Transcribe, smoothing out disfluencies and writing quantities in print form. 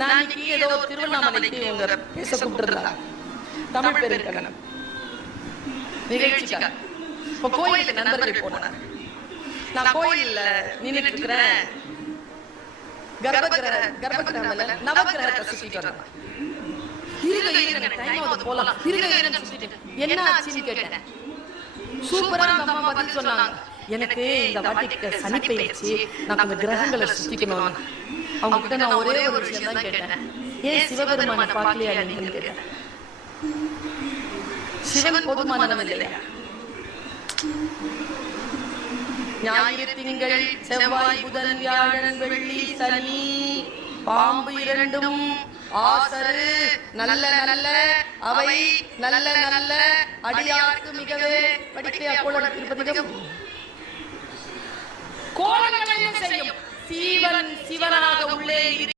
நான் இன்னைக்கு ஏதோ திருவண்ணாமலைக்கு இவங்க பேச கூப்பிட்டுருந்தாங்க, தமிழ் பெருங்கணம் நிகழ்ச்சிக்காக. இப்போ கோயிலுக்கு நண்பர்கள் போனாங்க. நான் கோயில்ல நின்றுட்டு இருக்கிறேன். கர்ப்பகிரகம்ல நவகிரகத்தை சுத்திட்டு வந்தேன். என்ன ஆச்சுன்னு கேட்டேன். சூப்பரா அந்த அம்மா பதில் சொன்னாங்க. எனக்கு இந்த வாட்டிக்கு சனி பெயர்ச்சி, நான் அந்த கிரகங்களை சுத்திக்கணும். அவங்க கிட்ட நான் ஒரே ஒரு விஷயம் தான் கேட்டேன், ஏன் சிவபெருமான பார்க்கலையா நீங்கன்னு கேட்டேன். சிவன் பொதுமானவன் இல்லையா? ஞாயிறு, திங்கள், செவ்வாய், புதன், வியாழன், வெள்ளி, சனி, பாம்பு இரண்டும் ஆசரு நல்ல நல்ல அவை நல்ல நல்ல அடியாருக்கு மிகவே படிக்கையா கோள திருப்பதிகம். கோலங்கள் என்ன செய்யும்? சிவன் சிவனாக உள்ளே